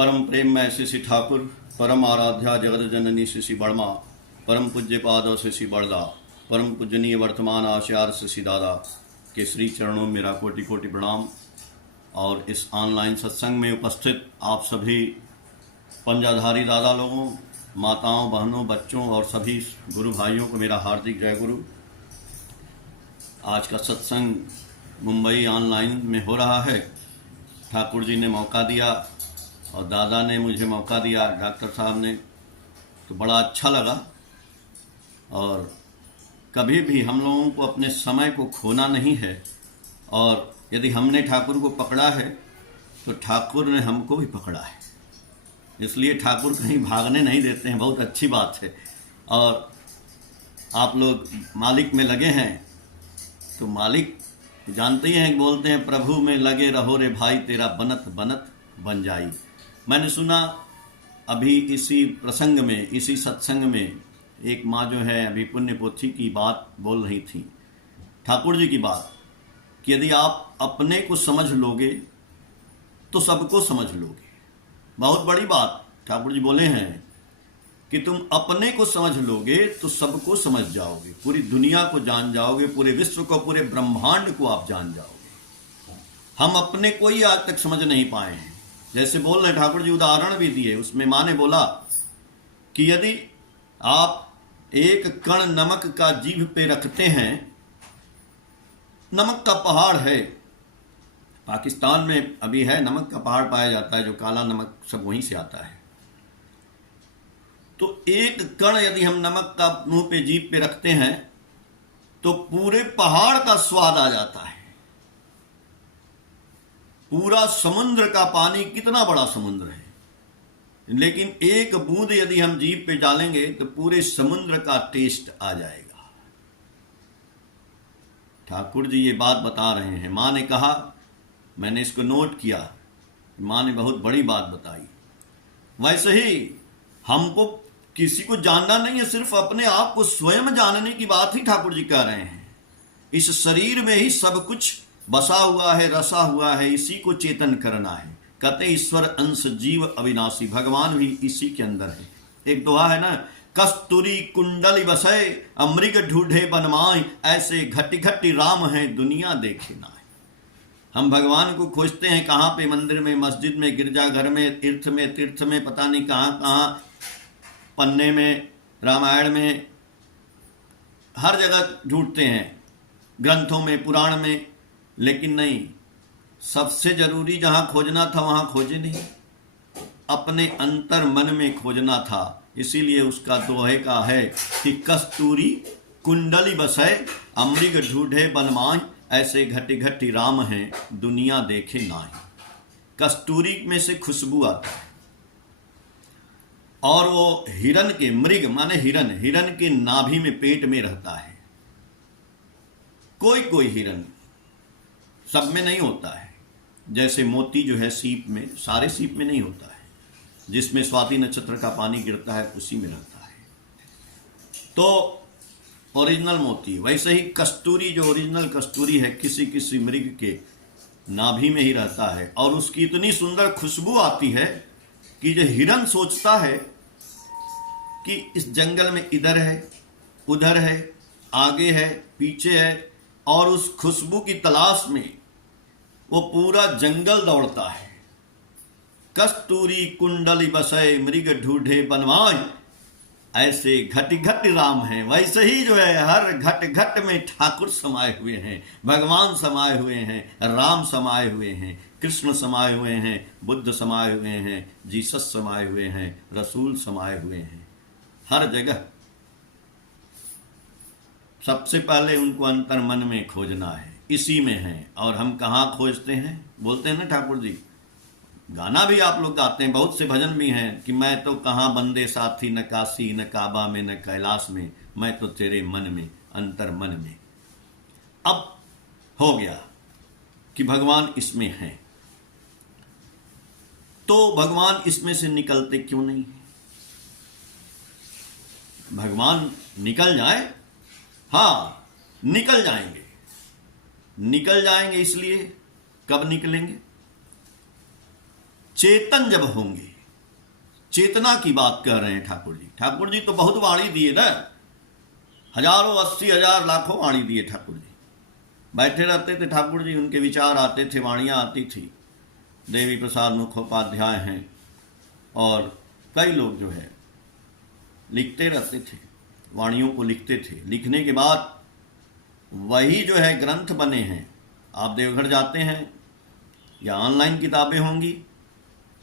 परम प्रेम में श्री ठाकुर, परम आराध्या जगत जननी श्री बर्मा, परम पूज्य पाद श्री बड़दा, परम पूजनीय वर्तमान आचार्य श्री दादा के श्री चरणों में मेरा कोटि कोटि प्रणाम। और इस ऑनलाइन सत्संग में उपस्थित आप सभी पंजाधारी दादा लोगों, माताओं, बहनों, बच्चों और सभी गुरु भाइयों को मेरा हार्दिक जय गुरु। आज का सत्संग मुंबई ऑनलाइन में हो रहा है। ठाकुर जी ने मौका दिया और दादा ने मुझे मौका दिया, डॉक्टर साहब ने, तो बड़ा अच्छा लगा। और कभी भी हम लोगों को अपने समय को खोना नहीं है, और यदि हमने ठाकुर को पकड़ा है तो ठाकुर ने हमको भी पकड़ा है। इसलिए ठाकुर कहीं भागने नहीं देते हैं, बहुत अच्छी बात है। और आप लोग मालिक में लगे हैं तो मालिक जानते ही हैं, बोलते हैं प्रभु में लगे रहो रे भाई, तेरा बनत बनत बन जाई। मैंने सुना अभी इसी प्रसंग में, इसी सत्संग में एक माँ जो है अभी पुण्य पोथी की बात बोल रही थी, ठाकुर जी की बात, कि यदि आप अपने को समझ लोगे तो सबको समझ लोगे। बहुत बड़ी बात ठाकुर जी बोले हैं कि तुम अपने को समझ लोगे तो सबको समझ जाओगे, पूरी दुनिया को जान जाओगे, पूरे विश्व को, पूरे ब्रह्मांड को आप जान जाओगे। हम अपने को ही आज तक समझ नहीं पाए हैं। जैसे बोल रहे ठाकुर जी, उदाहरण भी दिए, उसमें माँ ने बोला कि यदि आप एक कण नमक का जीभ पे रखते हैं, नमक का पहाड़ है, पाकिस्तान में अभी है नमक का पहाड़ पाया जाता है, जो काला नमक सब वहीं से आता है। तो एक कण यदि हम नमक का मुंह पे जीभ पे रखते हैं तो पूरे पहाड़ का स्वाद आ जाता है। पूरा समुद्र का पानी, कितना बड़ा समुद्र है, लेकिन एक बूंद यदि हम जीभ पे डालेंगे तो पूरे समुद्र का टेस्ट आ जाएगा। ठाकुर जी ये बात बता रहे हैं। माँ ने कहा, मैंने इसको नोट किया, माँ ने बहुत बड़ी बात बताई। वैसे ही हमको किसी को जानना नहीं है, सिर्फ अपने आप को स्वयं जानने की बात ही ठाकुर जी कह रहे हैं। इस शरीर में ही सब कुछ बसा हुआ है, रसा हुआ है, इसी को चेतन करना है। कहते ईश्वर अंश जीव अविनाशी, भगवान भी इसी के अंदर है। एक दोहा है ना, कस्तूरी कुंडली बसे अमृग ढूढ़े बनमाई, ऐसे घटी घटी राम है दुनिया देखे ना। हम भगवान को खोजते हैं कहाँ पे, मंदिर में, मस्जिद में, गिरजाघर में, तीर्थ में, पता नहीं कहाँ कहाँ, पन्ने में, रामायण में, हर जगह ढूंढते हैं, ग्रंथों में, पुराण में, लेकिन नहीं, सबसे जरूरी जहां खोजना था वहां खोजे नहीं, अपने अंतर मन में खोजना था। इसीलिए उसका दोहे का है कि कस्तूरी कुंडली बसे अमृग ढूढ़े बनमाई, ऐसे घटी घटी राम हैं दुनिया देखे नाई। कस्तूरी में से खुशबू आता है, और वो हिरन के, मृग माने हिरन, हिरन के नाभि में, पेट में रहता है। कोई कोई हिरन, सब में नहीं होता है। जैसे मोती जो है सीप में, सारे सीप में नहीं होता है। जिसमें स्वाति नक्षत्र का पानी गिरता है उसी में रहता है, तो ओरिजिनल मोती। वैसे ही कस्तूरी, जो ओरिजिनल कस्तूरी है, किसी किसी मृग के नाभि में ही रहता है, और उसकी इतनी सुंदर खुशबू आती है कि जो हिरन सोचता है कि इस जंगल में इधर है, उधर है, आगे है, पीछे है, और उस खुशबू की तलाश में वो पूरा जंगल दौड़ता है। कस्तूरी कुंडली बसे मृग ढूढ़े बनवाई, ऐसे घट घट राम हैं। वैसे ही जो है हर घट घट में ठाकुर समाये हुए हैं, भगवान समाये हुए हैं, राम समाये हुए हैं, कृष्ण समाये हुए हैं, बुद्ध समाये हुए हैं, जीसस समाये हुए हैं, रसूल समाये हुए हैं। हर जगह सबसे पहले उनको अंतर मन में खोजना है, इसी में है। और हम कहाँ खोजते हैं? बोलते हैं ना ठाकुर जी, गाना भी आप लोग गाते हैं, बहुत से भजन भी हैं कि मैं तो कहाँ बंदे साथी, न काशी न काबा में न कैलाश में, मैं तो तेरे मन में, अंतर मन में। अब हो गया कि भगवान इसमें हैं, तो भगवान इसमें से निकलते क्यों नहीं? भगवान निकल जाए, हाँ निकल जाएंगे, निकल जाएंगे। इसलिए कब निकलेंगे? चेतन जब होंगे, चेतना की बात कर रहे हैं ठाकुर जी। ठाकुर जी तो बहुत वाणी दिए ना, हजारों 80,000 लाखों वाणी दिए ठाकुर जी। बैठे रहते थे ठाकुर जी, उनके विचार आते थे, वाणियाँ आती थी। देवी प्रसाद मुखोपाध्याय हैं और कई लोग जो है लिखते रहते थे, वाणियों को लिखते थे। लिखने के बाद वही जो है ग्रंथ बने हैं। आप देवघर जाते हैं या ऑनलाइन किताबें होंगी,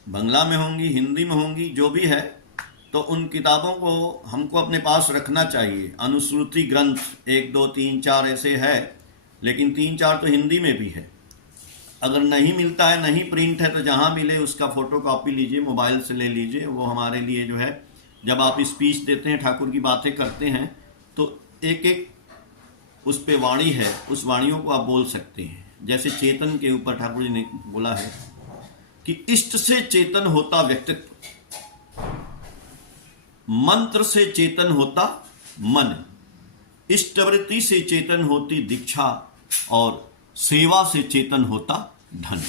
बंगला में होंगी, हिंदी में होंगी, जो भी है, तो उन किताबों को हमको अपने पास रखना चाहिए। अनुश्रुति ग्रंथ 1 2 3 4 ऐसे है, लेकिन 3 4 तो हिंदी में भी है। अगर नहीं मिलता है, नहीं प्रिंट है, तो जहाँ मिले उसका फोटो कॉपी लीजिए, मोबाइल से ले लीजिए। वो हमारे लिए जो है, जब आप स्पीच देते हैं, ठाकुर की बातें करते हैं, तो एक एक उस पे वाणी है, उस वाणियों को आप बोल सकते हैं। जैसे चेतन के ऊपर ठाकुर जी ने बोला है कि इष्ट से चेतन होता व्यक्तित्व, मंत्र से चेतन होता मन, इष्टवृत्ति से चेतन होती दीक्षा, और सेवा से चेतन होता धन।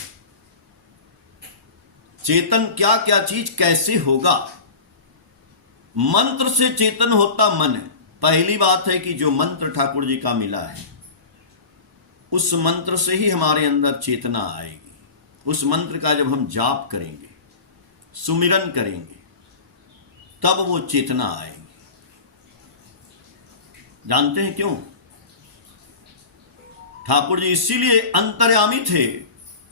चेतन क्या क्या चीज कैसे होगा? मंत्र से चेतन होता मन। पहली बात है कि जो मंत्र ठाकुर जी का मिला है, उस मंत्र से ही हमारे अंदर चेतना आएगी। उस मंत्र का जब हम जाप करेंगे, सुमिरन करेंगे, तब वो चेतना आएगी। जानते हैं क्यों? ठाकुर जी इसीलिए अंतर्यामी थे,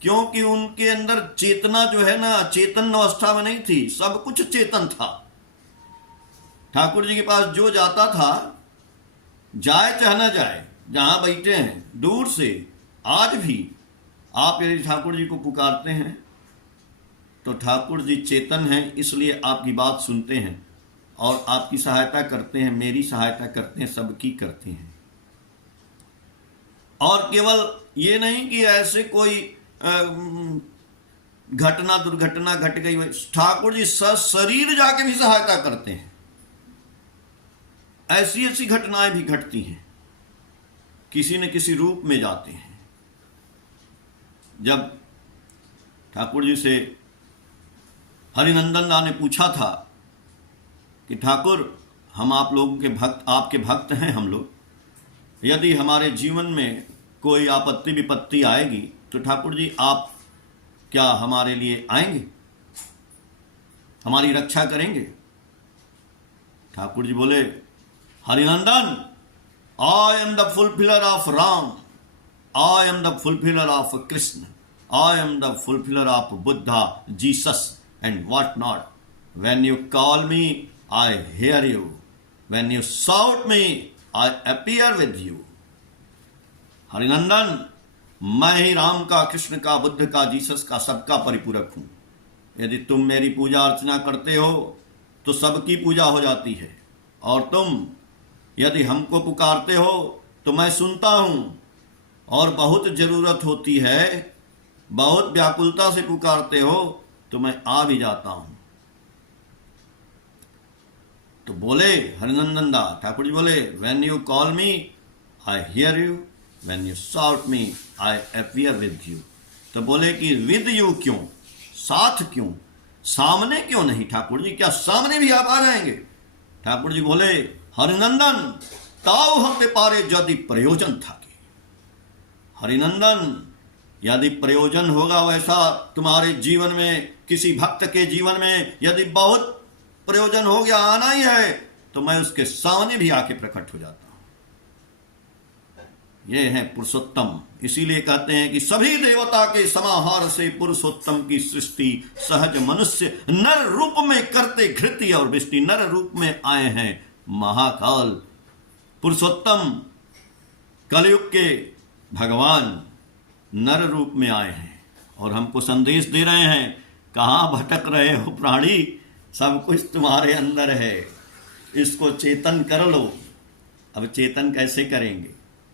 क्योंकि उनके अंदर चेतना जो है ना, चेतन अवस्था में नहीं थी, सब कुछ चेतन था। ठाकुर जी के पास जो जाता था, जाए चाहे ना जाए, जहां बैठे हैं दूर से, आज भी आप यदि ठाकुर जी को पुकारते हैं तो ठाकुर जी चेतन हैं, इसलिए आपकी बात सुनते हैं और आपकी सहायता करते हैं, मेरी सहायता करते हैं, सबकी करते हैं। और केवल ये नहीं कि ऐसे कोई घटना दुर्घटना घट गई, ठाकुर जी शरीर जाके भी सहायता करते हैं। ऐसी ऐसी घटनाएं भी घटती हैं, किसी न किसी रूप में जाते हैं। जब ठाकुर जी से हरिनंदन दा ने पूछा था कि ठाकुर, हम आप लोगों के भक्त, आपके भक्त हैं हम लोग, यदि हमारे जीवन में कोई आपत्ति विपत्ति आएगी तो ठाकुर जी आप क्या हमारे लिए आएंगे, हमारी रक्षा करेंगे? ठाकुर जी बोले, Harinandan, I am the fulfiller of Ram, I am the fulfiller of Krishna, I am the fulfiller of Buddha, Jesus and what not. When you call me I hear you, when you shout me I appear with you. Harinandan, मैं ही राम का, कृष्ण का, बुद्ध का, Jesus का, सबका परिपूरक हूं। यदि तुम मेरी पूजा अर्चना करते हो तो सबकी पूजा हो जाती है, और तुम यदि हमको पुकारते हो तो मैं सुनता हूं, और बहुत जरूरत होती है, बहुत व्याकुलता से पुकारते हो तो मैं आ भी जाता हूं। तो बोले हरिनंदन दा, ठाकुर जी बोले, when you call me I hear you, when you shout me I appear with you. तो बोले कि विद यू क्यों, साथ क्यों, सामने क्यों नहीं? ठाकुर जी क्या सामने भी आप आ जाएंगे? ठाकुर जी बोले, हरिनंदन, ताऊ हम पारे यदि प्रयोजन था कि, हरिनंदन, यदि प्रयोजन होगा वैसा तुम्हारे जीवन में, किसी भक्त के जीवन में यदि बहुत प्रयोजन हो गया, आना ही है, तो मैं उसके सामने भी आके प्रकट हो जाता हूं। ये है पुरुषोत्तम। इसीलिए कहते हैं कि सभी देवता के समाहार से पुरुषोत्तम की सृष्टि सहज मनुष्य नर रूप में करते घृति और वृष्टि। नर रूप में आए हैं महाकाल पुरुषोत्तम, कलयुग के भगवान नर रूप में आए हैं और हमको संदेश दे रहे हैं, कहाँ भटक रहे हो प्राणी, सब कुछ तुम्हारे अंदर है, इसको चेतन कर लो। अब चेतन कैसे करेंगे?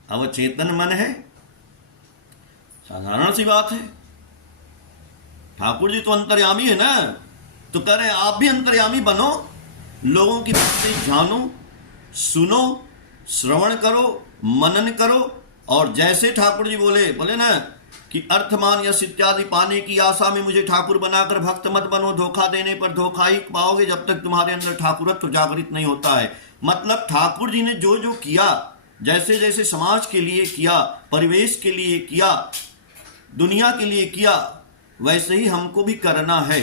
अब चेतन मन है, साधारण सी बात है। ठाकुर जी तो अंतर्यामी है ना, तो कह रहे हैं आप भी अंतर्यामी बनो, लोगों की बातें जानो, सुनो, श्रवण करो, मनन करो। और जैसे ठाकुर जी बोले ना कि अर्थमान यश इत्यादि पाने की आशा में मुझे ठाकुर बनाकर भक्त मत बनो, धोखा देने पर धोखा ही पाओगे जब तक तुम्हारे अंदर ठाकुरत्व जागृत नहीं होता है। मतलब ठाकुर जी ने जो जो किया, जैसे जैसे समाज के लिए किया, परिवेश के लिए किया, दुनिया के लिए किया, वैसे ही हमको भी करना है।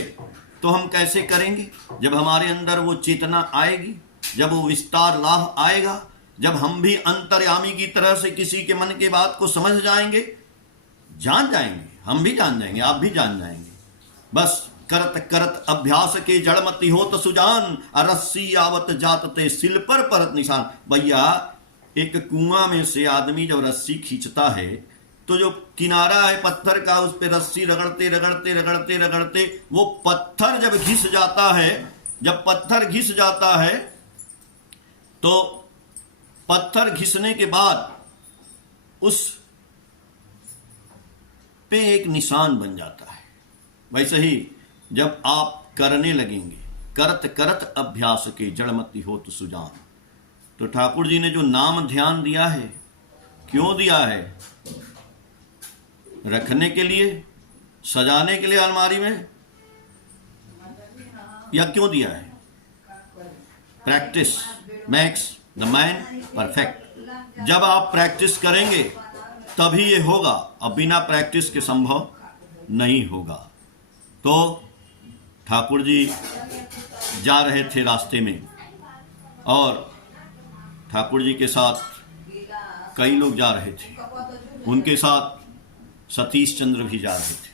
तो हम कैसे करेंगे? जब हमारे अंदर वो चेतना आएगी, जब वो विस्तार लाभ आएगा, जब हम भी अंतर्यामी की तरह से किसी के मन के बात को समझ जाएंगे, जान जाएंगे, हम भी जान जाएंगे, आप भी जान जाएंगे। बस करत करत अभ्यास के जड़मति होत सुजान, रस्सी आवत जातते सिल पर परत निशान। भैया एक कुआं में से आदमी जब रस्सी खींचता है तो जो किनारा है पत्थर का, उस पे रस्सी रगड़ते रगड़ते रगड़ते रगड़ते वो पत्थर जब घिस जाता है, जब पत्थर घिस जाता है तो पत्थर घिसने के बाद उस पे एक निशान बन जाता है। वैसे ही जब आप करने लगेंगे, करत करत अभ्यास के जड़मति होत सुजान, तो ठाकुर जी ने जो नाम ध्यान दिया है, क्यों दिया है? रखने के लिए, सजाने के लिए अलमारी में, या क्यों दिया है? Practice makes the man perfect. जब आप प्रैक्टिस करेंगे तभी ये होगा, अब बिना प्रैक्टिस के संभव नहीं होगा। तो ठाकुर जी जा रहे थे रास्ते में, और ठाकुर जी के साथ कई लोग जा रहे थे, उनके साथ सतीश चंद्र भी जा रहे थे।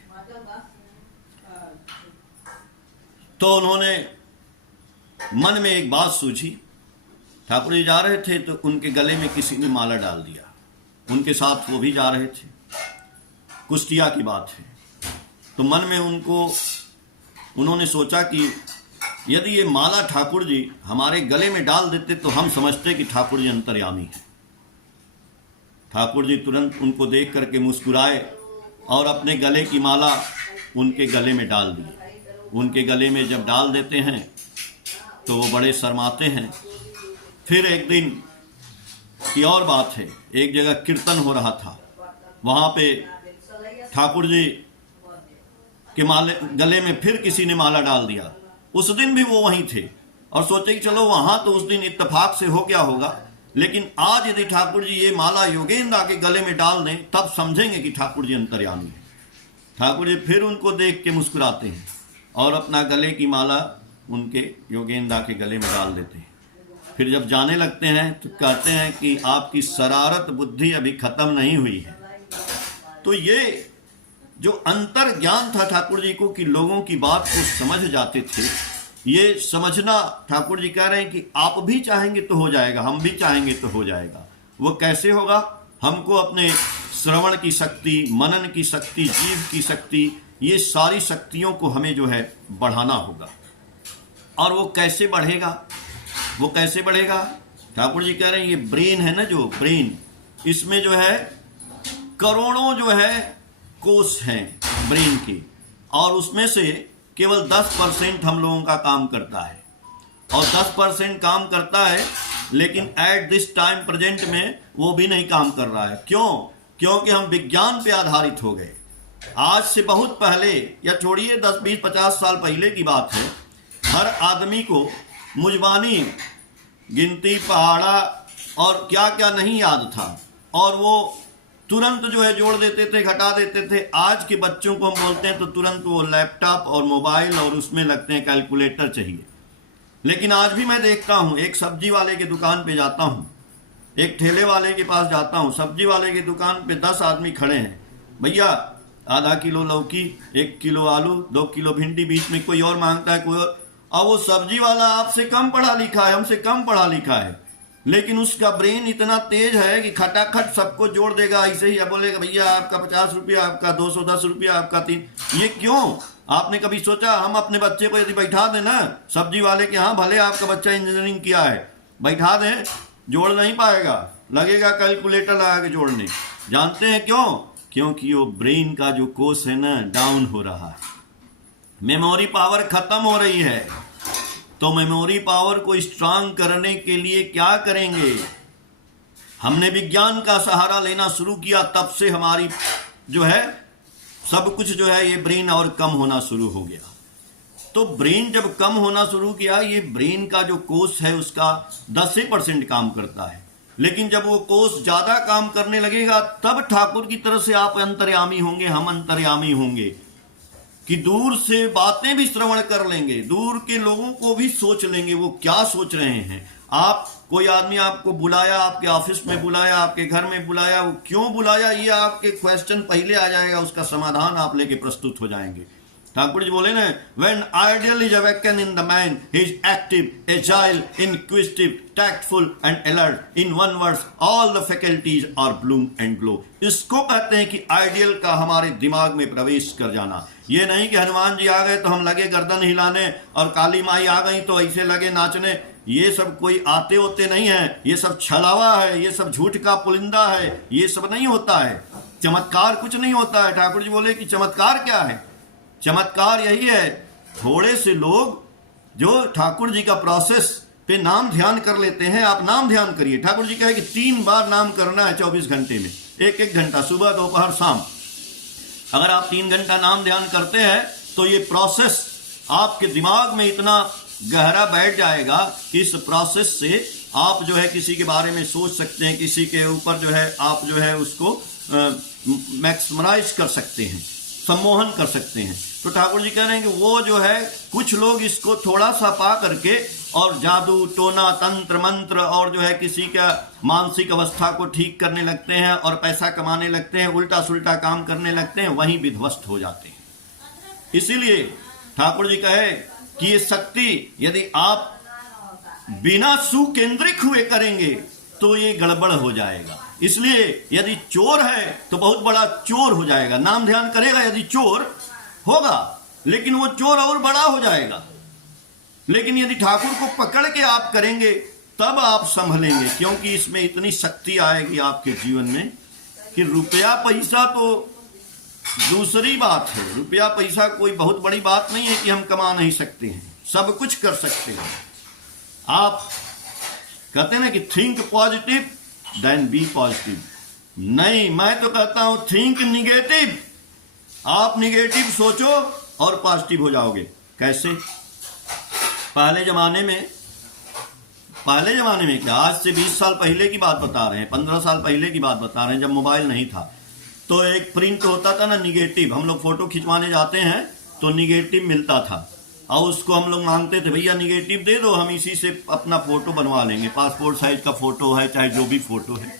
तो उन्होंने मन में एक बात सूझी, ठाकुर जी जा रहे थे तो उनके गले में किसी ने माला डाल दिया, उनके साथ वो भी जा रहे थे, कुष्टिया की बात है। तो मन में उन्होंने सोचा कि यदि ये माला ठाकुर जी हमारे गले में डाल देते तो हम समझते कि ठाकुर जी अंतर्यामी है। ठाकुर जी तुरंत उनको देख करके मुस्कुराए और अपने गले की माला उनके गले में डाल दी। उनके गले में जब डाल देते हैं तो वो बड़े शर्माते हैं। फिर एक दिन की और बात है, एक जगह कीर्तन हो रहा था, वहाँ पे ठाकुर जी के गले में फिर किसी ने माला डाल दिया। उस दिन भी वो वहीं थे और सोचे कि चलो वहाँ तो उस दिन इत्तेफाक से हो गया होगा, लेकिन आज यदि ठाकुर जी ये माला योगेंद्र के गले में डाल दें तब समझेंगे कि ठाकुर जी अंतर्यामी है। ठाकुर जी फिर उनको देख के मुस्कुराते हैं और अपना गले की माला उनके योगेंद्र के गले में डाल देते हैं। फिर जब जाने लगते हैं तो कहते हैं कि आपकी शरारत बुद्धि अभी खत्म नहीं हुई है। तो ये जो अंतर ज्ञान था ठाकुर जी को कि लोगों की बात को समझ जाते थे, ये समझना ठाकुर जी कह रहे हैं कि आप भी चाहेंगे तो हो जाएगा, हम भी चाहेंगे तो हो जाएगा। वो कैसे होगा? हमको अपने श्रवण की शक्ति, मनन की शक्ति, जीव की शक्ति, ये सारी शक्तियों को हमें जो है बढ़ाना होगा। और वो कैसे बढ़ेगा? वो कैसे बढ़ेगा? ठाकुर जी कह रहे हैं ये ब्रेन है ना, जो ब्रेन, इसमें जो है करोड़ों जो है कोष हैं ब्रेन के, और उसमें से केवल 10% हम लोगों का काम करता है। और 10% काम करता है, लेकिन एट दिस टाइम प्रेजेंट में वो भी नहीं काम कर रहा है। क्यों? क्योंकि हम विज्ञान पे आधारित हो गए। आज से बहुत पहले, या छोड़िए 10, 20, 50 साल पहले की बात है, हर आदमी को मुजबानी, गिनती, पहाड़ा और क्या क्या नहीं याद था, और वो तुरंत जो है जोड़ देते थे, घटा देते थे। आज के बच्चों को हम बोलते हैं तो तुरंत वो लैपटॉप और मोबाइल और उसमें लगते हैं कैलकुलेटर चाहिए। लेकिन आज भी मैं देखता हूँ, एक सब्जी वाले के दुकान पे जाता हूँ, एक ठेले वाले के पास जाता हूँ, सब्जी वाले की दुकान पे 10 आदमी खड़े हैं। भैया आधा किलो लौकी, 1 किलो आलू, 2 किलो भिंडी, बीच में कोई और मांगता है, कोई और। और वो सब्जी वाला आपसे कम पढ़ा लिखा है, हमसे कम पढ़ा लिखा है, लेकिन उसका ब्रेन इतना तेज है कि खटाखट सबको जोड़ देगा। ऐसे ही बोलेगा भैया आपका 50 रुपया, आपका 210 रुपया, आपका 3। ये क्यों? आपने कभी सोचा हम अपने बच्चे को यदि बैठा दें ना सब्जी वाले के यहाँ, भले आपका बच्चा इंजीनियरिंग किया है, बैठा दें, जोड़ नहीं पाएगा, लगेगा कैलकुलेटर लगा के जोड़ने। जानते हैं क्यों? क्योंकि वो ब्रेन का जो कोष है ना डाउन हो रहा है, मेमोरी पावर खत्म हो रही है। तो मेमोरी पावर को स्ट्रांग करने के लिए क्या करेंगे? हमने विज्ञान का सहारा लेना शुरू किया, तब से हमारी जो है सब कुछ जो है ये ब्रेन और कम होना शुरू हो गया। तो ब्रेन जब कम होना शुरू किया, ये ब्रेन का जो कोष है उसका 10% काम करता है, लेकिन जब वो कोष ज्यादा काम करने लगेगा तब ठाकुर की तरफ से आप अंतर्यामी होंगे, हम अंतर्यामी होंगे कि दूर से बातें भी श्रवण कर लेंगे, दूर के लोगों को भी सोच लेंगे वो क्या सोच रहे हैं। आप कोई आदमी आपको बुलाया, आपके ऑफिस में बुलाया, आपके घर में बुलाया, वो क्यों बुलाया ये आपके क्वेश्चन पहले आ जाएगा, उसका समाधान आप लेके प्रस्तुत हो जाएंगे। ठाकुर जी बोले ना, when ideal is awakened in the man, he is active, agile, inquisitive, tactful and alert. In one word, all the faculties are bloom and glow. इसको कहते हैं कि आइडियल का हमारे दिमाग में प्रवेश कर जाना। ये नहीं कि हनुमान जी आ गए तो हम लगे गर्दन हिलाने और काली माई आ गई तो ऐसे लगे नाचने। ये सब कोई आते होते नहीं है, ये सब छलावा है, ये सब झूठ का पुलिंदा है, ये सब नहीं होता है। चमत्कार कुछ नहीं होता है। ठाकुर जी बोले कि चमत्कार क्या है? चमत्कार यही है, थोड़े से लोग जो ठाकुर जी का प्रोसेस पे नाम ध्यान कर लेते हैं। आप नाम ध्यान करिए। ठाकुर जी कहे कि 3 बार नाम करना है 24 घंटे में, 1-1 घंटा, सुबह दोपहर शाम। अगर आप 3 घंटा नाम ध्यान करते हैं तो ये प्रोसेस आपके दिमाग में इतना गहरा बैठ जाएगा कि इस प्रोसेस से आप जो है किसी के बारे में सोच सकते हैं, किसी के ऊपर जो है आप जो है उसको मैक्सिमराइज कर सकते हैं, सम्मोहन कर सकते हैं। तो ठाकुर जी कह रहे हैं कि वो जो है कुछ लोग इसको थोड़ा सा पा करके और जादू टोना तंत्र मंत्र और जो है किसी का मानसिक अवस्था को ठीक करने लगते हैं और पैसा कमाने लगते हैं, उल्टा सुल्टा काम करने लगते हैं, वहीं विध्वस्त हो जाते हैं। इसीलिए ठाकुर जी कहे कि ये शक्ति यदि आप बिना सुकेंद्रित हुए करेंगे तो ये गड़बड़ हो जाएगा। इसलिए यदि चोर है तो बहुत बड़ा चोर हो जाएगा। नाम ध्यान करेगा यदि चोर होगा, लेकिन वो चोर और बड़ा हो जाएगा। लेकिन यदि ठाकुर को पकड़ के आप करेंगे तब आप संभलेंगे, क्योंकि इसमें इतनी शक्ति आएगी आपके जीवन में कि रुपया पैसा तो दूसरी बात है। रुपया पैसा कोई बहुत बड़ी बात नहीं है कि हम कमा नहीं सकते हैं, सब कुछ कर सकते हैं। आप कहते हैं ना कि think positive then be positive. नहीं, मैं तो कहता हूं थिंक निगेटिव। आप निगेटिव सोचो और पॉजिटिव हो जाओगे। कैसे? पहले जमाने में क्या, आज से 20 साल पहले की बात बता रहे हैं, 15 साल पहले की बात बता रहे हैं, जब मोबाइल नहीं था तो एक प्रिंट होता था ना निगेटिव। हम लोग फोटो खिंचवाने जाते हैं तो निगेटिव मिलता था और उसको हम लोग मांगते थे, भैया निगेटिव दे दो, हम इसी से अपना फोटो बनवा लेंगे। पासपोर्ट साइज का फोटो है चाहे जो भी फोटो है,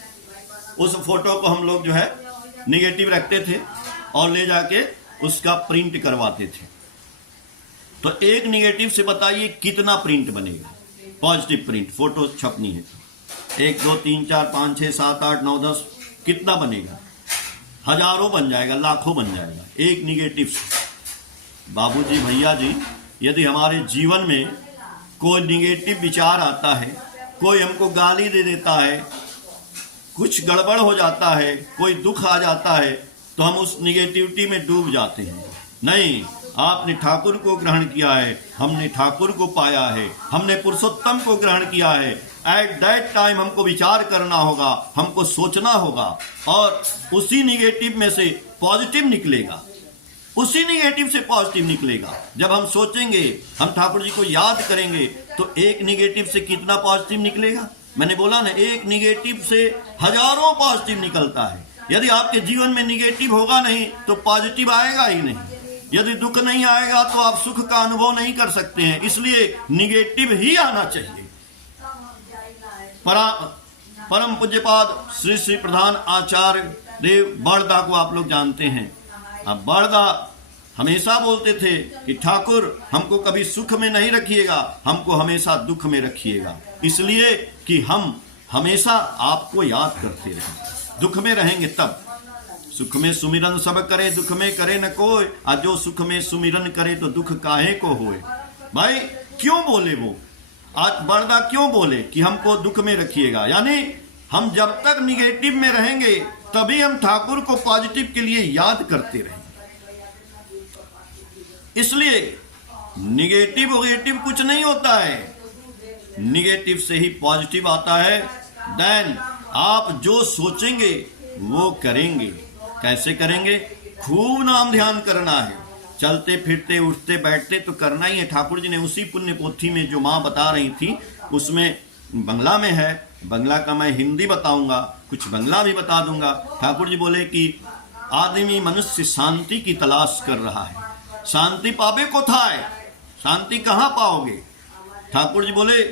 उस फोटो को हम लोग जो है निगेटिव रखते थे और ले जाके उसका प्रिंट करवाते थे। तो एक निगेटिव से बताइए कितना प्रिंट बनेगा? पॉजिटिव प्रिंट फोटो छपनी है तो 1 2 3 4 5 6 7 8 9 10 कितना बनेगा? हजारों बन जाएगा, लाखों बन जाएगा एक निगेटिव से। बाबूजी भैया जी, यदि हमारे जीवन में कोई निगेटिव विचार आता है, कोई हमको गाली दे देता है, कुछ गड़बड़ हो जाता है, कोई दुख आ जाता है, तो हम उस निगेटिविटी में डूब जाते हैं। नहीं, आपने ठाकुर को ग्रहण किया है, हमने ठाकुर को पाया है, हमने पुरुषोत्तम को ग्रहण किया है। एट दैट टाइम हमको विचार करना होगा, हमको सोचना होगा और उसी निगेटिव में से पॉजिटिव निकलेगा, उसी निगेटिव से पॉजिटिव निकलेगा। जब हम सोचेंगे, हम ठाकुर जी को याद करेंगे, तो एक निगेटिव से कितना पॉजिटिव निकलेगा? मैंने बोला ना, एक निगेटिव से हजारों पॉजिटिव निकलता है। यदि आपके जीवन में निगेटिव होगा नहीं तो पॉजिटिव आएगा ही नहीं। यदि दुख नहीं आएगा तो आप सुख का अनुभव नहीं कर सकते हैं। इसलिए निगेटिव ही आना चाहिए। परम पूज्यपाद श्री श्री प्रधान आचार्य देव बड़दा को आप लोग जानते हैं। अब बड़दा हमेशा बोलते थे कि ठाकुर हमको कभी सुख में नहीं रखिएगा, हमको हमेशा दुख में रखिएगा, इसलिए कि हम हमेशा आपको याद करते रहें। दुख में रहेंगे तब। सुख में सुमिरन सब करे, दुख में करे न कोई, आज जो सुख में सुमिरन करे तो दुख काहे को होए। भाई क्यों बोले वो? आज बड़दा क्यों बोले कि हमको दुख में रखिएगा? यानी हम जब तक निगेटिव में रहेंगे तभी हम ठाकुर को पॉजिटिव के लिए याद करते रहेंगे। इसलिए निगेटिव कुछ नहीं होता है, निगेटिव से ही पॉजिटिव आता है। देन आप जो सोचेंगे वो करेंगे। कैसे करेंगे? खूब नाम ध्यान करना है, चलते फिरते उठते बैठते तो करना ही है। ठाकुर जी ने उसी पुण्य पोथी में जो माँ बता रही थी उसमें बंगला में है, बंगला का मैं हिंदी बताऊंगा, कुछ बंगला भी बता दूंगा। ठाकुर जी बोले कि आदमी मनुष्य शांति की तलाश कर रहा है, शांति पावे को था है, शांति कहाँ पाओगे? ठाकुर जी बोले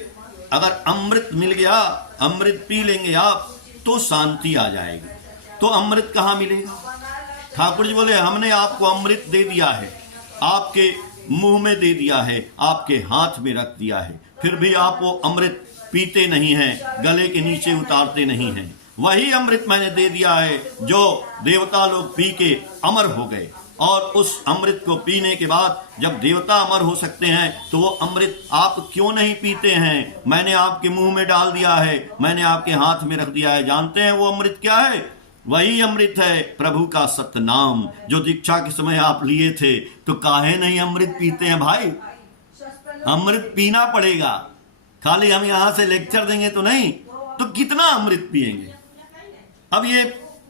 अगर अमृत मिल गया, अमृत पी लेंगे आप तो शांति आ जाएगी। तो अमृत कहाँ मिलेगा? ठाकुर जी बोले हमने आपको अमृत दे दिया है, आपके मुंह में दे दिया है, आपके हाथ में रख दिया है, फिर भी आप वो अमृत पीते नहीं हैं, गले के नीचे उतारते नहीं हैं। वही अमृत मैंने दे दिया है जो देवता लोग पी के अमर हो गए, और उस अमृत को पीने के बाद जब देवता अमर हो सकते हैं तो वो अमृत आप क्यों नहीं पीते हैं? मैंने आपके मुंह में डाल दिया है, मैंने आपके हाथ में रख दिया है। जानते हैं वो अमृत क्या है? वही अमृत है प्रभु का सत्य नाम, जो दीक्षा के समय आप लिए थे। तो काहे नहीं अमृत पीते हैं भाई? अमृत पीना पड़ेगा, खाली हम यहां से लेक्चर देंगे तो नहीं, तो कितना अमृत पिएंगे? अब ये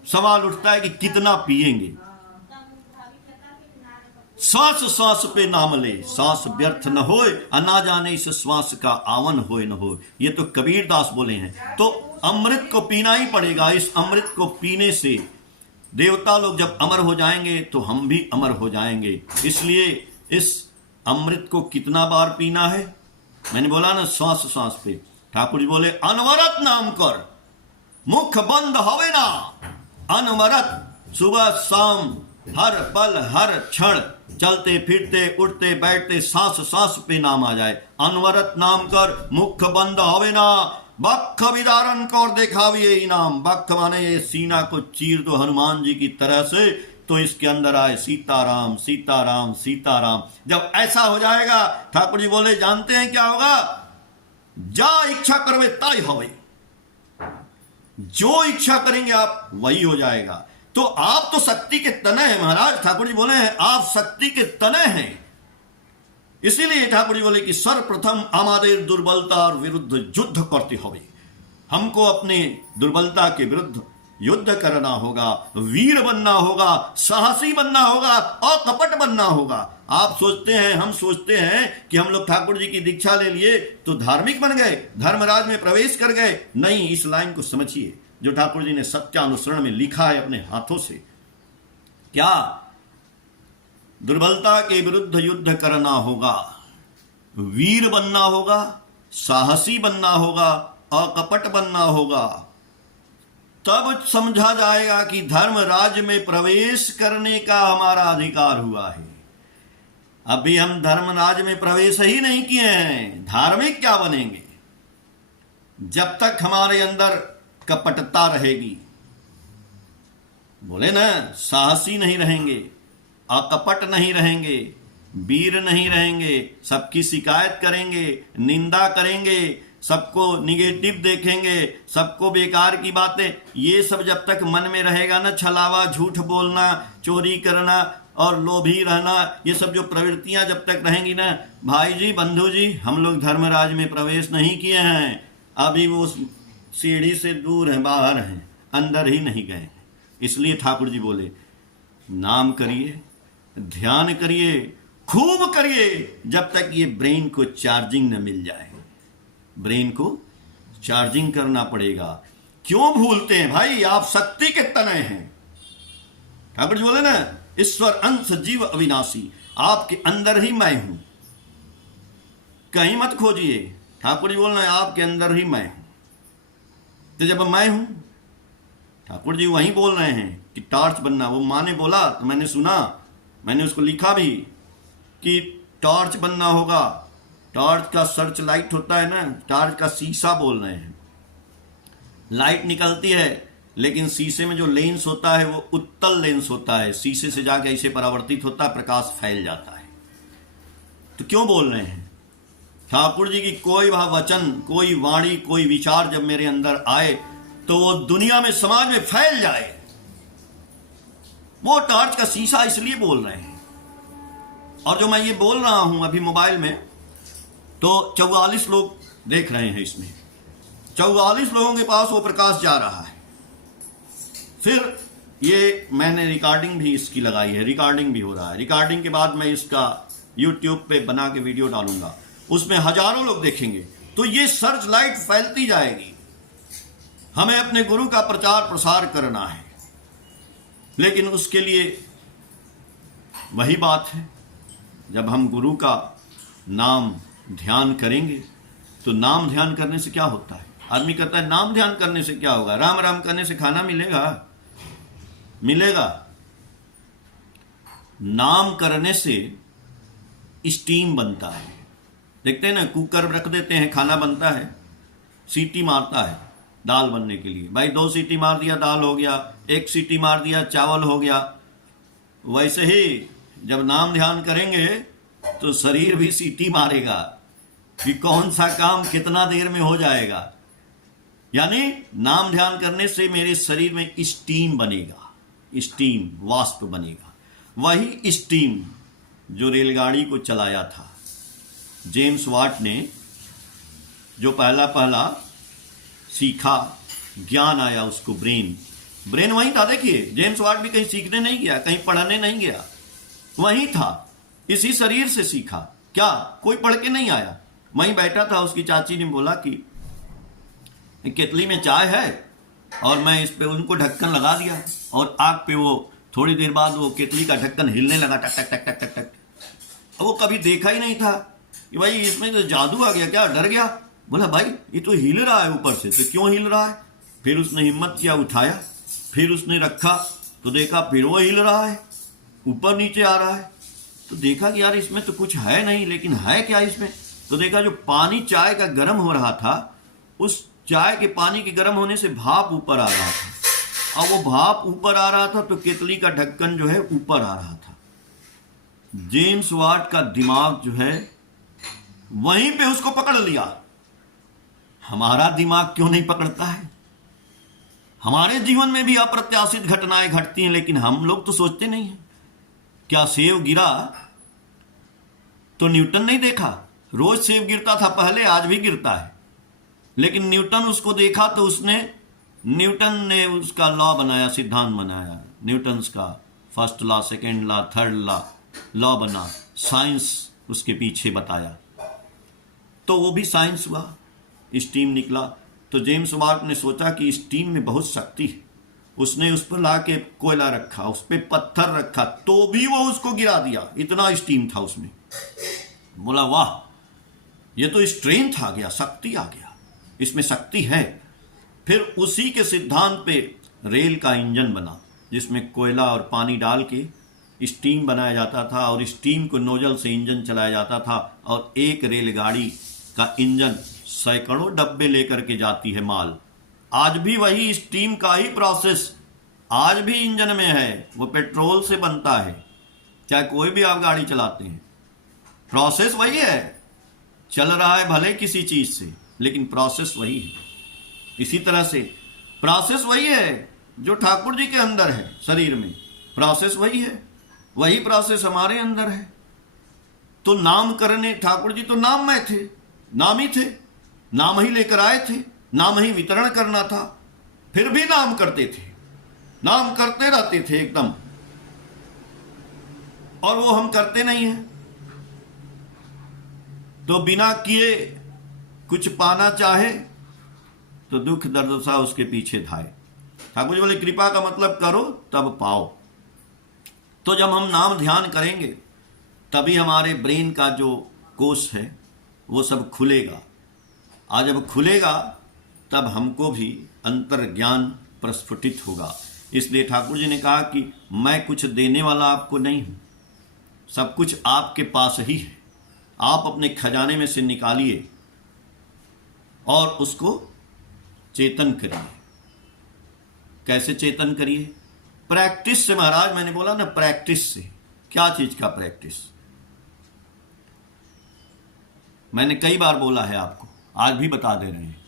सवाल उठता है कि कितना पिएंगे। श्वास श्वास पे नाम ले, सांस व्यर्थ न होए, ना जाने इस श्वास का आवन होए न हो। ये तो कबीर दास बोले हैं। तो अमृत को पीना ही पड़ेगा। इस अमृत को पीने से देवता लोग जब अमर हो जाएंगे तो हम भी अमर हो जाएंगे। इसलिए इस अमृत को कितना बार पीना है? मैंने बोला ना, श्वास श्वास पे। ठाकुर जी बोले अनवरत नाम कर, मुख बंद होवे ना। अनवरत सुबह शाम हर पल हर क्षण चलते फिरते उठते बैठते सांस सांस पे नाम आ जाए। अनवरत नाम कर, मुख बंद होवे ना। बख विदारन कर देखाविए इनाम। बख माने ये सीना को चीर दो हनुमान जी की तरह से, तो इसके अंदर आए सीताराम सीताराम सीताराम। जब ऐसा हो जाएगा, ठाकुर जी बोले जानते हैं क्या होगा? जा इच्छा करवे ताई होवे। जो इच्छा करेंगे आप वही हो जाएगा। तो आप तो शक्ति के तने हैं महाराज। ठाकुर जी बोले हैं आप शक्ति के तने हैं। इसीलिए ठाकुर जी बोले कि सर्वप्रथम हमारे दुर्बलता और विरुद्ध युद्ध करते होवे। हमको अपने दुर्बलता के विरुद्ध युद्ध करना होगा, वीर बनना होगा, साहसी बनना होगा और कपट बनना होगा। आप सोचते हैं, हम सोचते हैं कि हम लोग ठाकुर जी की दीक्षा ले लिए तो धार्मिक बन गए, धर्मराज में प्रवेश कर गए। नहीं, इस लाइन को समझिए जो ठाकुर जी ने सत्यानुसरण में लिखा है अपने हाथों से। क्या? दुर्बलता के विरुद्ध युद्ध करना होगा, वीर बनना होगा, साहसी बनना होगा, अकपट बनना होगा। तब समझा जाएगा कि धर्म राज्य में प्रवेश करने का हमारा अधिकार हुआ है। अभी हम धर्म राज्य में प्रवेश ही नहीं किए हैं, धार्मिक क्या बनेंगे? जब तक हमारे अंदर कपटता रहेगी, बोले ना, साहसी नहीं रहेंगे, अकपट नहीं रहेंगे, वीर नहीं रहेंगे, सबकी शिकायत करेंगे, निंदा करेंगे, सबको निगेटिव देखेंगे, सबको बेकार की बातें, ये सब जब तक मन में रहेगा ना, छलावा, झूठ बोलना, चोरी करना और लोभी रहना, ये सब जो प्रवृत्तियां जब तक रहेंगी ना, भाई जी, बंधु जी, हम लोग धर्मराज में प्रवेश नहीं किए हैं। अभी वो सीढ़ी से दूर हैं, बाहर हैं, अंदर ही नहीं गए। इसलिए ठाकुर जी बोले नाम करिए, ध्यान करिए, खूब करिए, जब तक ये ब्रेन को चार्जिंग न मिल जाए। ब्रेन को चार्जिंग करना पड़ेगा। क्यों भूलते हैं भाई? आप शक्ति के तनय हैं। ठाकुर जी बोले ना, ईश्वर अंश जीव अविनाशी, आपके अंदर ही मैं हूं, कहीं मत खोजिए। ठाकुर जी बोल रहे हैं आपके अंदर ही मैं हूं। तो जब मैं हूं, ठाकुर जी वहीं बोल रहे हैं कि टॉर्च बनना। वो माँ ने बोला तो मैंने सुना, मैंने उसको लिखा भी कि टॉर्च बनना होगा। टॉर्च का सर्च लाइट होता है ना, टॉर्च का शीशा बोल रहे हैं। लाइट निकलती है लेकिन शीशे में जो लेंस होता है वो उत्तल लेंस होता है, शीशे से जाके ऐसे परावर्तित होता है, प्रकाश फैल जाता है। तो क्यों बोल रहे हैं? ठाकुर जी की कोई वचन, कोई वाणी, कोई विचार जब मेरे अंदर आए तो वो दुनिया में, समाज में फैल जाए। वो टॉर्च का शीशा इसलिए बोल रहे हैं। और जो मैं ये बोल रहा हूं अभी मोबाइल में, तो 44 लोग देख रहे हैं इसमें। 44 लोगों के पास वो प्रकाश जा रहा है। फिर ये मैंने रिकॉर्डिंग भी इसकी लगाई है, रिकॉर्डिंग भी हो रहा है। रिकॉर्डिंग के बाद मैं इसका यूट्यूब पे बना के वीडियो डालूंगा, उसमें हजारों लोग देखेंगे। तो ये सर्च लाइट फैलती जाएगी। हमें अपने गुरु का प्रचार प्रसार करना है, लेकिन उसके लिए वही बात है, जब हम गुरु का नाम ध्यान करेंगे तो नाम ध्यान करने से क्या होता है? आदमी कहता है नाम ध्यान करने से क्या होगा? राम राम करने से खाना मिलेगा? मिलेगा। नाम करने से स्टीम बनता है। देखते हैं ना, कुकर रख देते हैं, खाना बनता है, सीटी मारता है दाल बनने के लिए। भाई 2 सीटी मार दिया दाल हो गया, 1 सीटी मार दिया चावल हो गया। वैसे ही जब नाम ध्यान करेंगे तो शरीर भी सीटी मारेगा कि कौन सा काम कितना देर में हो जाएगा। यानी नाम ध्यान करने से मेरे शरीर में स्टीम बनेगा, स्टीम वाष्प बनेगा। वही स्टीम जो रेलगाड़ी को चलाया था जेम्स वाट ने, जो पहला सीखा, ज्ञान आया उसको, ब्रेन वहीं था। देखिए जेम्स वाट भी कहीं सीखने नहीं गया, कहीं पढ़ने नहीं गया, वहीं था, इसी शरीर से सीखा। क्या कोई पढ़ के नहीं आया? वहीं बैठा था, उसकी चाची ने बोला कि केतली में चाय है, और मैं इस पे उनको ढक्कन लगा दिया, और आग पे वो थोड़ी देर बाद वो केतली का ढक्कन हिलने लगा, टक टक टक टक टक टक। वो कभी देखा ही नहीं था कि भाई इसमें तो जादू आ गया क्या, डर गया। बोला भाई ये तो हिल रहा है ऊपर से, तो क्यों हिल रहा है? फिर उसने हिम्मत किया, उठाया, फिर उसने रखा तो देखा फिर वो हिल रहा है, ऊपर नीचे आ रहा है। तो देखा कि यार इसमें तो कुछ है नहीं, लेकिन है क्या इसमें? तो देखा जो पानी चाय का गर्म हो रहा था, उस चाय के पानी के गर्म होने से भाप ऊपर आ रहा था, और वो भाप ऊपर आ रहा था तो केतली का ढक्कन जो है ऊपर आ रहा था। जेम्स वाट का दिमाग जो है वहीं पे उसको पकड़ लिया। हमारा दिमाग क्यों नहीं पकड़ता है? हमारे जीवन में भी अप्रत्याशित घटनाएं घटती हैं, लेकिन हम लोग तो सोचते नहीं हैं। क्या सेब गिरा तो न्यूटन नहीं देखा? रोज सेब गिरता था पहले, आज भी गिरता है, लेकिन न्यूटन उसको देखा तो न्यूटन ने उसका लॉ बनाया, सिद्धांत बनाया। न्यूटन्स का first law, second law, third law बना, साइंस उसके पीछे बताया, तो वो भी साइंस हुआ, स्टीम निकला। तो जेम्स वाट ने सोचा कि स्टीम में बहुत शक्ति है, उसने उस पर ला के कोयला रखा, उस पर पत्थर रखा, तो भी वो उसको गिरा दिया, इतना स्टीम था उसमें। बोला वाह, ये तो स्ट्रेंथ आ गया, शक्ति आ गया, इसमें शक्ति है। फिर उसी के सिद्धांत पे रेल का इंजन बना, जिसमें कोयला और पानी डाल के स्टीम बनाया जाता था, और स्टीम को नोजल से इंजन चलाया जाता था, और एक रेलगाड़ी का इंजन सैकड़ों डब्बे लेकर के जाती है माल। आज भी वही स्टीम का ही प्रोसेस आज भी इंजन में है, वो पेट्रोल से बनता है। चाहे कोई भी आप गाड़ी चलाते हैं, प्रोसेस वही है, चल रहा है भले किसी चीज से, लेकिन प्रोसेस वही है। इसी तरह से प्रोसेस वही है जो ठाकुर जी के अंदर है, शरीर में प्रोसेस वही है, वही प्रोसेस हमारे अंदर है। तो नाम करने, ठाकुर जी तो नाम में थे, नाम ही थे, नाम ही लेकर आए थे, नाम ही वितरण करना था, फिर भी नाम करते थे, नाम करते रहते थे एकदम, और वो हम करते नहीं हैं। तो बिना किए कुछ पाना चाहे तो दुख दर्द सा उसके पीछे धाए। ठाकुर जी बोले कृपा का मतलब करो तब पाओ। तो जब हम नाम ध्यान करेंगे तभी हमारे ब्रेन का जो कोष है वो सब खुलेगा, आज जब खुलेगा तब हमको भी अंतर ज्ञान प्रस्फुटित होगा। इसलिए ठाकुर जी ने कहा कि मैं कुछ देने वाला आपको नहीं हूं, सब कुछ आपके पास ही है, आप अपने खजाने में से निकालिए और उसको चेतन करिए। कैसे चेतन करिए? प्रैक्टिस से महाराज, मैंने बोला ना प्रैक्टिस से। क्या चीज का प्रैक्टिस? मैंने कई बार बोला है आपको, आज भी बता दे रहे हैं,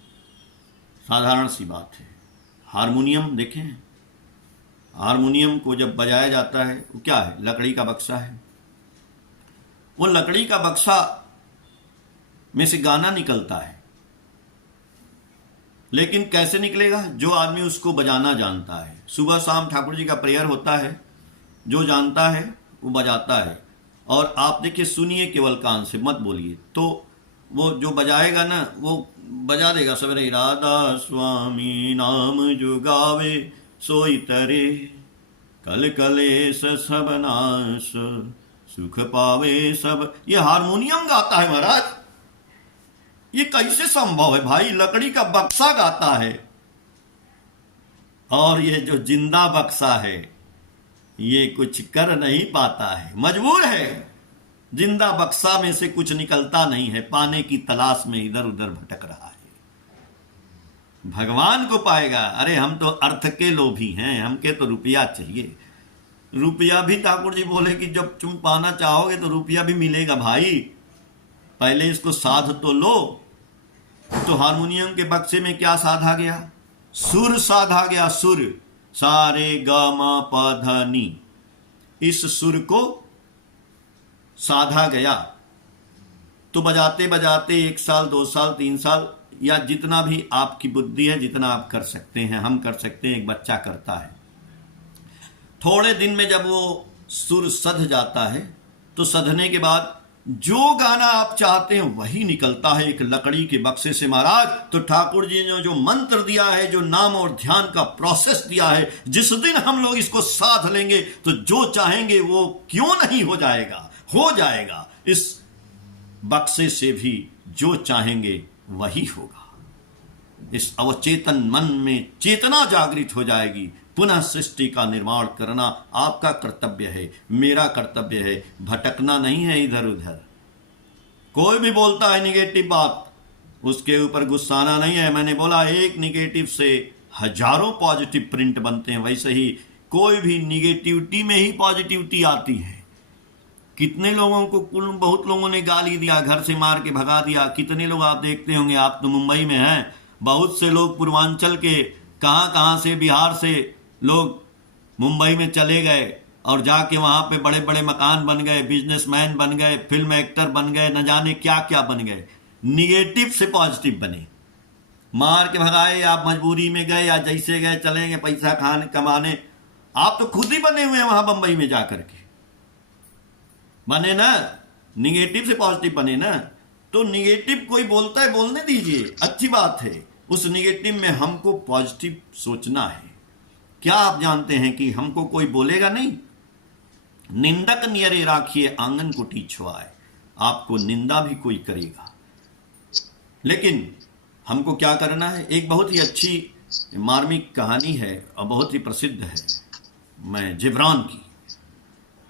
साधारण सी बात है। हारमोनियम देखें, हारमोनियम को जब बजाया जाता है वो क्या है? लकड़ी का बक्सा है। वो लकड़ी का बक्सा में से गाना निकलता है, लेकिन कैसे निकलेगा? जो आदमी उसको बजाना जानता है। सुबह शाम ठाकुर जी का प्रेयर होता है, जो जानता है वो बजाता है। और आप देखिए, सुनिए केवल कान से, मत बोलिए, तो वो जो बजाएगा ना वो बजा देगा सवेरे। राधा स्वामी नाम जो गावे सोई तरे, कल कलेश सब नाश सुख पावे सब। ये हारमोनियम गाता है महाराज, ये कैसे संभव है भाई? लकड़ी का बक्सा गाता है, और ये जो जिंदा बक्सा है ये कुछ कर नहीं पाता है, मजबूर है। जिंदा बक्सा में से कुछ निकलता नहीं है, पाने की तलाश में इधर उधर भटक रहा है। भगवान को पाएगा? अरे हम तो अर्थ के लोभी हैं, हमके तो रुपया चाहिए। रुपया भी ठाकुर जी बोले कि जब तुम पाना चाहोगे तो रुपया भी मिलेगा भाई, पहले इसको साध तो लो। तो हारमोनियम के बक्से में क्या साधा गया? सुर साधा गया, सुर। सारे ग म प ध नी, इस सुर को साधा गया। तो बजाते बजाते 1 साल 2 साल 3 साल, या जितना भी आपकी बुद्धि है, जितना आप कर सकते हैं, हम कर सकते हैं, एक बच्चा करता है। थोड़े दिन में जब वो सुर सध जाता है तो सधने के बाद जो गाना आप चाहते हैं वही निकलता है एक लकड़ी के बक्से से महाराज। तो ठाकुर जी ने जो मंत्र दिया है, जो नाम और ध्यान का प्रोसेस दिया है, जिस दिन हम लोग इसको साध लेंगे तो जो चाहेंगे वो क्यों नहीं हो जाएगा, हो जाएगा। इस बक्से से भी जो चाहेंगे वही होगा। इस अवचेतन मन में चेतना जागृत हो जाएगी। पुनः सृष्टि का निर्माण करना आपका कर्तव्य है, मेरा कर्तव्य है। भटकना नहीं है इधर उधर। कोई भी बोलता है निगेटिव बात, उसके ऊपर गुस्साना नहीं है। मैंने बोला एक निगेटिव से हजारों पॉजिटिव प्रिंट बनते हैं, वैसे ही कोई भी निगेटिविटी में ही पॉजिटिविटी आती है। कितने लोगों को, बहुत लोगों ने गाली दिया, घर से मार के भगा दिया। कितने लोग आप देखते होंगे, आप तो मुंबई में हैं, बहुत से लोग पूर्वांचल के कहां कहां से, बिहार से लोग मुंबई में चले गए और जाके वहां पे बड़े बड़े मकान बन गए, बिजनेसमैन बन गए, फिल्म एक्टर बन गए, न जाने क्या क्या बन गए। निगेटिव से पॉजिटिव बने। मार के भगाए, आप मजबूरी में गए या जैसे गए चले गए पैसा खाने कमाने। आप तो खुद ही बने हुए हैं वहां बंबई में जाकर के, बने ना, निगेटिव से पॉजिटिव बने ना। तो निगेटिव कोई बोलता है, बोलने दीजिए, अच्छी बात है। उस निगेटिव में हमको पॉजिटिव सोचना है। क्या आप जानते हैं कि हमको कोई बोलेगा नहीं? निंदक नियरे राखिए आंगन कुटी छुआए। आपको निंदा भी कोई करेगा, लेकिन हमको क्या करना है? एक बहुत ही अच्छी मार्मिक कहानी है और बहुत ही प्रसिद्ध है, मैं जिब्रान की।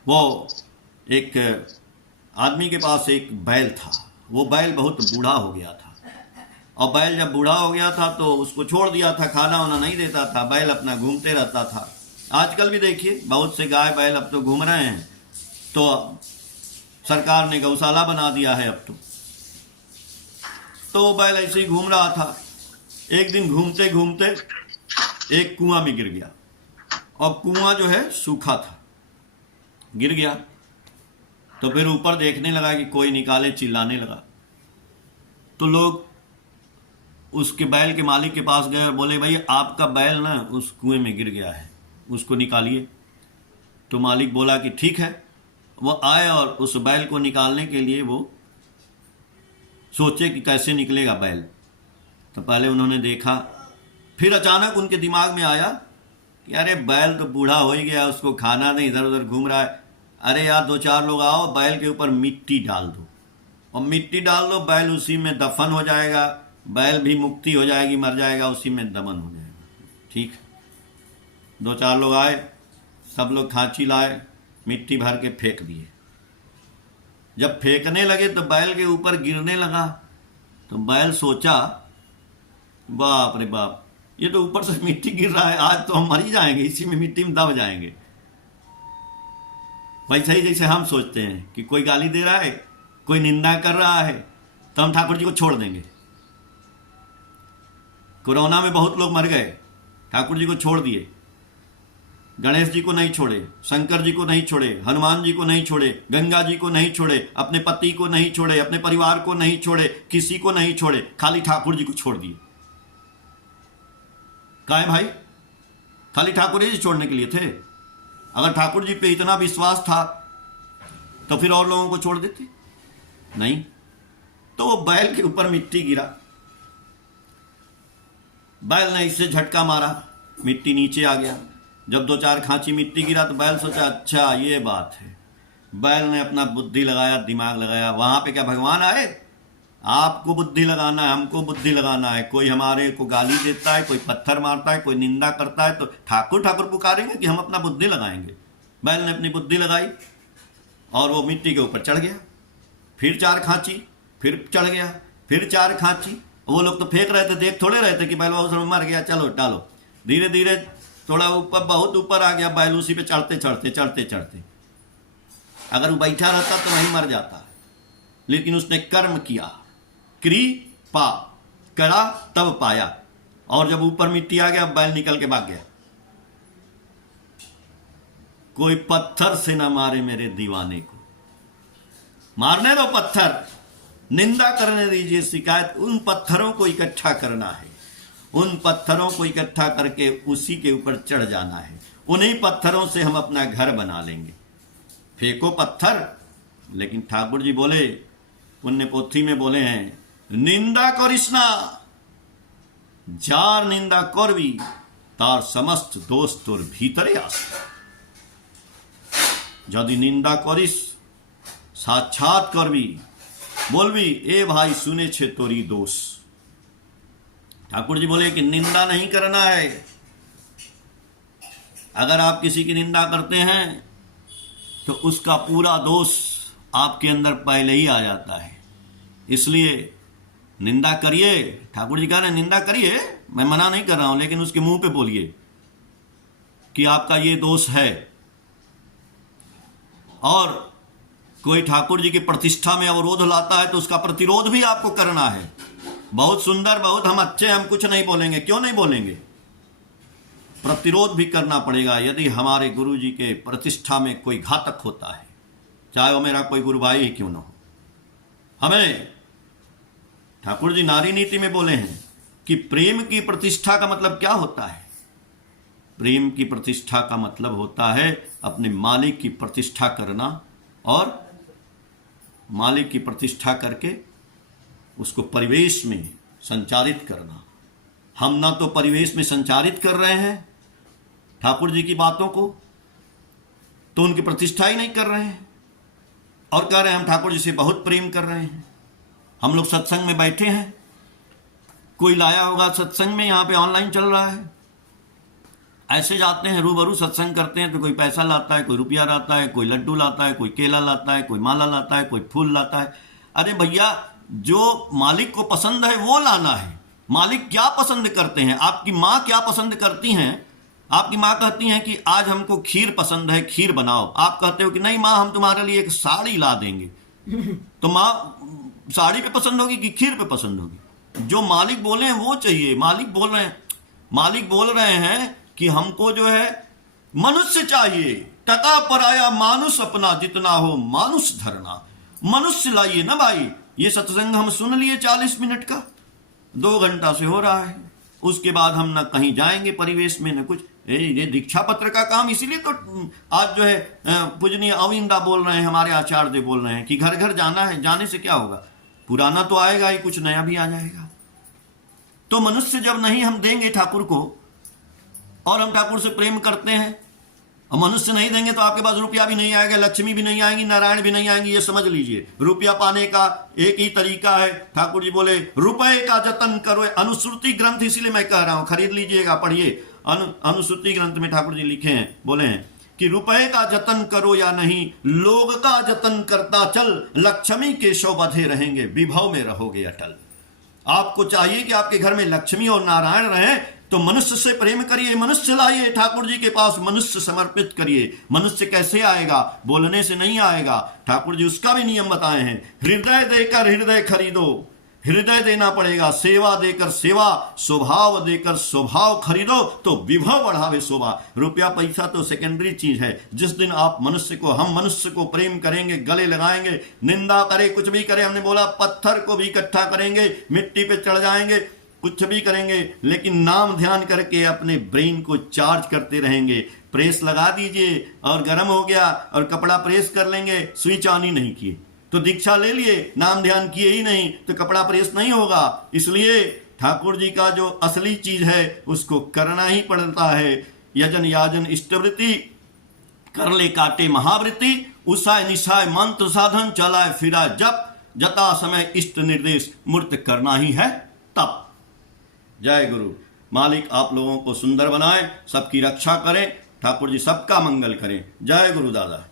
वो एक आदमी के पास एक बैल था। वो बैल बहुत बूढ़ा हो गया था, और बैल जब बूढ़ा हो गया था तो उसको छोड़ दिया था, खाना वाना नहीं देता था। बैल अपना घूमते रहता था। आजकल भी देखिए बहुत से गाय बैल अब तो घूम रहे हैं, तो सरकार ने गौशाला बना दिया है अब तो बैल ऐसे ही घूम रहा था। एक दिन घूमते घूमते एक कुआं में गिर गया, और कुआं जो है सूखा था, गिर गया। तो फिर ऊपर देखने लगा कि कोई निकाले, चिल्लाने लगा। तो लोग उसके बैल के मालिक के पास गए और बोले, भाई आपका बैल ना उस कुएं में गिर गया है, उसको निकालिए। तो मालिक बोला कि ठीक है। वो आए और उस बैल को निकालने के लिए वो सोचे कि कैसे निकलेगा बैल। तो पहले उन्होंने देखा, फिर अचानक उनके दिमाग में आया कि अरे बैल तो बूढ़ा हो ही गया, उसको खाना नहीं, इधर उधर घूम रहा है। अरे यार 2-4 लोग आओ, बैल के ऊपर मिट्टी डाल दो, और मिट्टी डाल दो, बैल उसी में दफन हो जाएगा, बैल भी मुक्ति हो जाएगी, मर जाएगा, उसी में दमन हो जाएगा। ठीक। 2-4 लोग आए, सब लोग खांची लाए, मिट्टी भर के फेंक दिए। जब फेंकने लगे तो बैल के ऊपर गिरने लगा। तो बैल सोचा, बाप रे बाप, ये तो ऊपर से मिट्टी गिर रहा है, आज तो हम मर ही जाएंगे, इसी में मिट्टी में दब जाएंगे। वैसे ही जैसे हम सोचते हैं कि कोई गाली दे रहा है, कोई निंदा कर रहा है, तो हम ठाकुर जी को छोड़ देंगे। कोरोना में बहुत लोग मर गए, ठाकुर जी को छोड़ दिए। गणेश जी को नहीं छोड़े, शंकर जी को नहीं छोड़े, हनुमान जी को नहीं छोड़े, गंगा जी को नहीं छोड़े, अपने पति को नहीं छोड़े, अपने परिवार को नहीं छोड़े, किसी को नहीं छोड़े, खाली ठाकुर जी को छोड़ दिए। काहे भाई, खाली ठाकुर जी छोड़ने के लिए थे? अगर ठाकुर जी पे इतना विश्वास था तो फिर और लोगों को छोड़ देते? नहीं। तो वो बैल के ऊपर मिट्टी गिरा, बैल ने इससे झटका मारा, मिट्टी नीचे आ गया। जब 2-4 खांची मिट्टी गिरा तो बैल सोचा अच्छा ये बात है। बैल ने अपना बुद्धि लगाया, दिमाग लगाया। वहां पे क्या भगवान आए? आपको बुद्धि लगाना है, हमको बुद्धि लगाना है। कोई हमारे को गाली देता है, कोई पत्थर मारता है, कोई निंदा करता है, तो ठाकुर ठाकुर पुकारेंगे कि हम अपना बुद्धि लगाएंगे? बैल ने अपनी बुद्धि लगाई और वो मिट्टी के ऊपर चढ़ गया। फिर 4 खांची, फिर चढ़ गया, फिर 4 खांची। वो लोग तो फेंक रहे थे, देख थोड़े रहे थे कि बैल उसमें मर गया, चलो डालो। धीरे धीरे थोड़ा ऊपर, बहुत ऊपर आ गया बैल, उसी पे चढ़ते चढ़ते चढ़ते चढ़ते। अगर वो बैठा रहता तो वहीं मर जाता, लेकिन उसने कर्म किया, कृपा करा, तब पाया। और जब ऊपर मिट्टी आ गया, बैल निकल के भाग गया। कोई पत्थर से ना मारे मेरे दीवाने को, मारने दो पत्थर, निंदा करने दीजिए, शिकायत। उन पत्थरों को इकट्ठा करना है, उन पत्थरों को इकट्ठा करके उसी के ऊपर चढ़ जाना है। उन्हीं पत्थरों से हम अपना घर बना लेंगे। फेंको पत्थर। लेकिन ठाकुर जी बोले, पुण्य पोथी में बोले हैं, निंदा करिस ना, जार निंदा करबी तार समस्त दोष तोर भीतरे आस। यदि निंदा करिस, साक्षात करबी, बोलबी ए भाई सुने छे तोरी दोष। ठाकुर जी बोले कि निंदा नहीं करना है। अगर आप किसी की निंदा करते हैं तो उसका पूरा दोष आपके अंदर पहले ही आ जाता है। इसलिए निंदा करिए। ठाकुर जी कह रहे हैं निंदा करिए, मैं मना नहीं कर रहा हूं, लेकिन उसके मुंह पे बोलिए कि आपका ये दोष है। और कोई ठाकुर जी की प्रतिष्ठा में अवरोध लाता है तो उसका प्रतिरोध भी आपको करना है। बहुत सुंदर, बहुत हम अच्छे, हम कुछ नहीं बोलेंगे। क्यों नहीं बोलेंगे? प्रतिरोध भी करना पड़ेगा। यदि हमारे गुरु जी के प्रतिष्ठा में कोई घातक होता है, चाहे वो मेरा कोई गुरु भाई ही क्यों ना हो, हमें ठाकुर जी नारी नीति में बोले हैं कि प्रेम की प्रतिष्ठा का मतलब क्या होता है? प्रेम की प्रतिष्ठा का मतलब होता है अपने मालिक की प्रतिष्ठा करना, और मालिक की प्रतिष्ठा करके उसको परिवेश में संचारित करना। हम ना तो परिवेश में संचारित कर रहे हैं ठाकुर जी की बातों को, तो उनकी प्रतिष्ठा ही नहीं कर रहे हैं, और कह रहे हैं हम ठाकुर जी से बहुत प्रेम कर रहे हैं। हम लोग सत्संग में बैठे हैं, कोई लाया होगा सत्संग में, यहाँ पे ऑनलाइन चल रहा है, ऐसे जाते हैं रूबरू सत्संग करते हैं तो कोई पैसा लाता है, कोई रुपया लाता है, कोई लड्डू लाता है, कोई केला लाता है, कोई माला लाता है, कोई फूल लाता है। अरे भैया, जो मालिक को पसंद है वो लाना है। मालिक क्या पसंद करते हैं? आपकी माँ क्या पसंद करती हैं? आपकी माँ कहती हैं कि आज हमको खीर पसंद है, खीर बनाओ। आप कहते हो कि नहीं माँ, हम तुम्हारे लिए एक साड़ी ला देंगे। तो माँ साड़ी पे पसंद होगी कि खीर पे पसंद होगी? जो मालिक बोले हैं वो चाहिए। मालिक बोल रहे हैं कि हमको जो है मनुष्य चाहिए। टका पराया मानुष अपना, जितना हो मानुष धरना। मनुष्य लाइए ना भाई। ये सत्संग हम सुन लिए 40 मिनट का, 2 घंटा से हो रहा है। उसके बाद हम ना कहीं जाएंगे परिवेश में, न कुछ। ये दीक्षा पत्र का काम, इसीलिए तो आज जो है पूजनीय अविंदा बोल रहे हैं, हमारे आचार्य बोल रहे हैं कि घर घर जाना है। जाने से क्या होगा? पुराना तो आएगा ही, कुछ नया भी आ जाएगा। तो मनुष्य जब नहीं हम देंगे ठाकुर को, और हम ठाकुर से प्रेम करते हैं, और मनुष्य नहीं देंगे तो आपके पास रुपया भी नहीं आएगा, लक्ष्मी भी नहीं आएंगी, नारायण भी नहीं आएंगी। ये समझ लीजिए। रुपया पाने का एक ही तरीका है। ठाकुर जी बोले रुपए का जतन करो। अनुश्रुति ग्रंथ, इसीलिए मैं कह रहा हूं, खरीद लीजिएगा, पढ़िए। अनुश्रुति ग्रंथ में ठाकुर जी लिखे हैं, बोले हैं कि रुपए का जतन करो या नहीं, लोग का जतन करता चल, लक्ष्मी केशव बधे रहेंगे, विभव में रहोगे अटल। आपको चाहिए कि आपके घर में लक्ष्मी और नारायण रहे, तो मनुष्य से प्रेम करिए, मनुष्य लाइए ठाकुर जी के पास, मनुष्य समर्पित करिए। मनुष्य कैसे आएगा? बोलने से नहीं आएगा। ठाकुर जी उसका भी नियम बताए हैं। हृदय देकर हृदय खरीदो, हृदय देना पड़ेगा। सेवा देकर सेवा, स्वभाव देकर स्वभाव खरीदो, तो विभव बढ़ावे शोभा। रुपया पैसा तो सेकेंडरी चीज है। जिस दिन आप मनुष्य को, हम मनुष्य को प्रेम करेंगे, गले लगाएंगे, निंदा करे, कुछ भी करे, हमने बोला पत्थर को भी इकट्ठा करेंगे, मिट्टी पे चढ़ जाएंगे, कुछ भी करेंगे, लेकिन नाम ध्यान करके अपने ब्रेन को चार्ज करते रहेंगे। प्रेस लगा दीजिए और गर्म हो गया और कपड़ा प्रेस कर लेंगे, स्विच ऑन ही नहीं किए तो दीक्षा ले लिए, नाम ध्यान किए ही नहीं तो कपड़ा प्रेस नहीं होगा। इसलिए ठाकुर जी का जो असली चीज है उसको करना ही पड़ता है। यजन याजन इष्टवृत्ति कर ले काटे महावृत्ति, उषाय निशाय मंत्र साधन चलाए फिरा जप, जता समय इष्ट निर्देश मूर्त करना ही है तप। जय गुरु। मालिक आप लोगों को सुंदर बनाए, सबकी रक्षा करें, ठाकुर जी सबका मंगल करें। जय गुरु दादा।